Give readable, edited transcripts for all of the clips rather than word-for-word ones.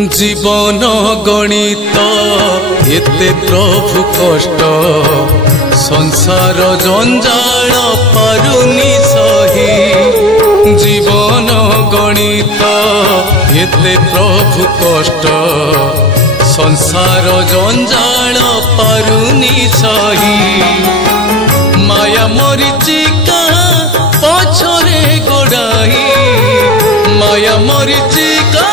जीवन गणित एते प्रभु कष्ट संसार जंजाल पारुनी सही। जीवन गणित एते प्रभु कष्ट संसार जंजाल पारुनी सही। माया मरीचिका पछरे गोड़ाई माया मरीचिका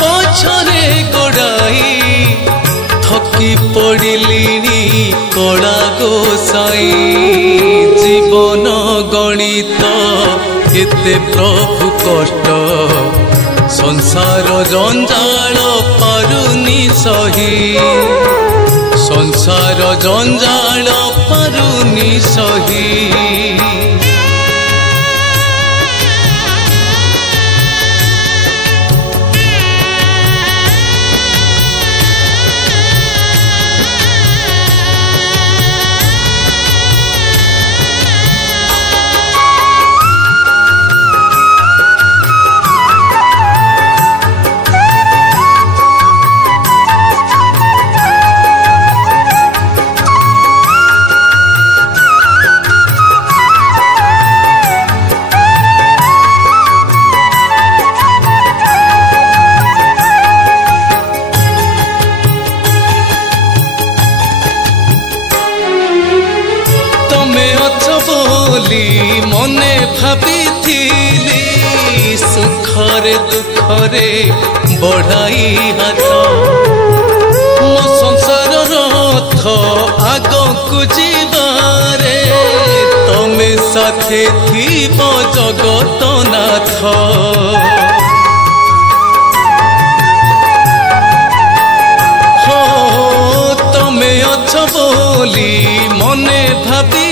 पछरे गोड़ाई थकी पड़िलिनी कला गोसाई। जीवन गणित एते प्रभु कष्ट संसार जंजाल पारुनी सही। संसार जंजाल पारुनी सही। मने भाभी सुखरे दुखरे बढ़ाई हाथ मो संसार रथ आग को जीवारे तमे साथे थीब जगत नाथ। हो तमे अछ बोली मने भाभी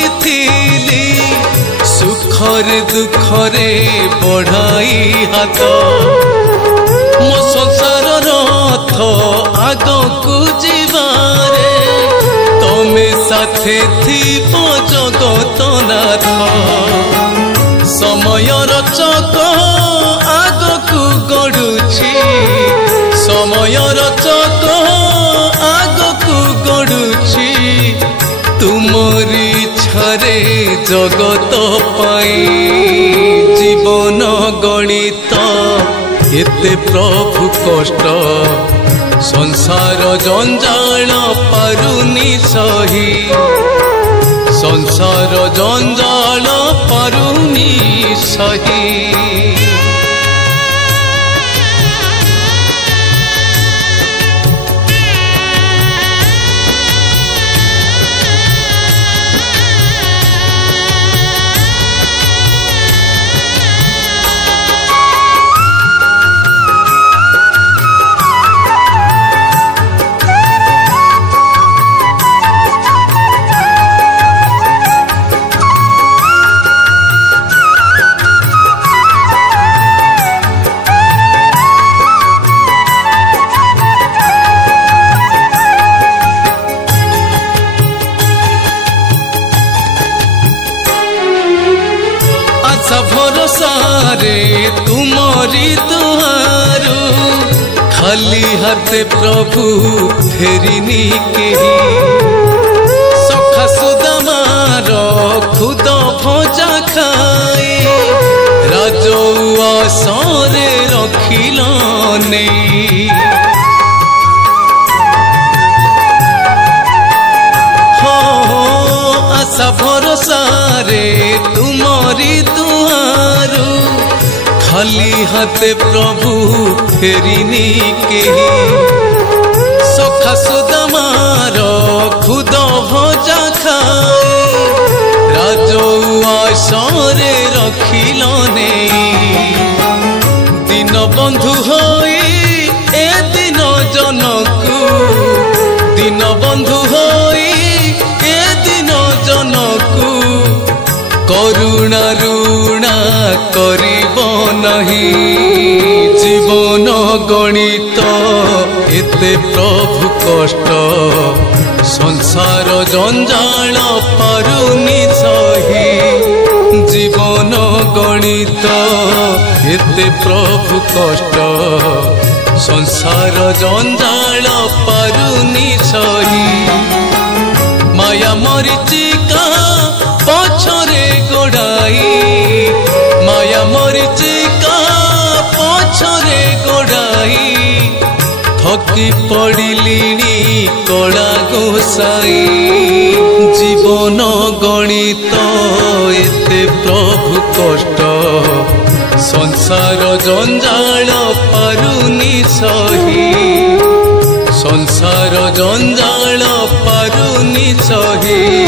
सुखरे दुखरे बढ़ाई हाथ मो संसार रथ आग को जीवारे तमे साथे थीब जगत नाथ। समयर चक आग को गड़ुछि समयर चक आग को गड़ुछि तुमरी छरे जगत पाई। जीवन गणित एते प्रभु कष्ट संसार जंजाल पारुनी सही। संसार जंजाल पारुनी सही। भरोसारे तुमरी दुआरू खाली हाथे प्रभु फेरिनी केही। सखा सुदामार खुद भजा खाए राजौआ सरे रखिल नहीं। आशा भरोसारे तुमरी दुआरू खाली हाथे प्रभु फेरिनी केही। सखा सुदामार खुद भजा खाए राजौआ सरे रखिल नहीं। दिन बंधु होई ए दिन जनकू दिन बंधु होई जनकू करुणा ऋणा करिब नहीं। जीवन गणित एते प्रभु कष्ट संसार जंजाल पारुनी सही। जीवन गणित एते प्रभु कष्ट संसार जंजाल पारुनी सही माया मरीचिका पछरे गोड़ाई माया मरीचिका पछरे गोड़ाई थकी पड़िलिनी कला गोसाई जीवन गणित एते प्रभु कष्ट संसार जंजाल पारुनी सही संसार जंजाल पारुनी सही।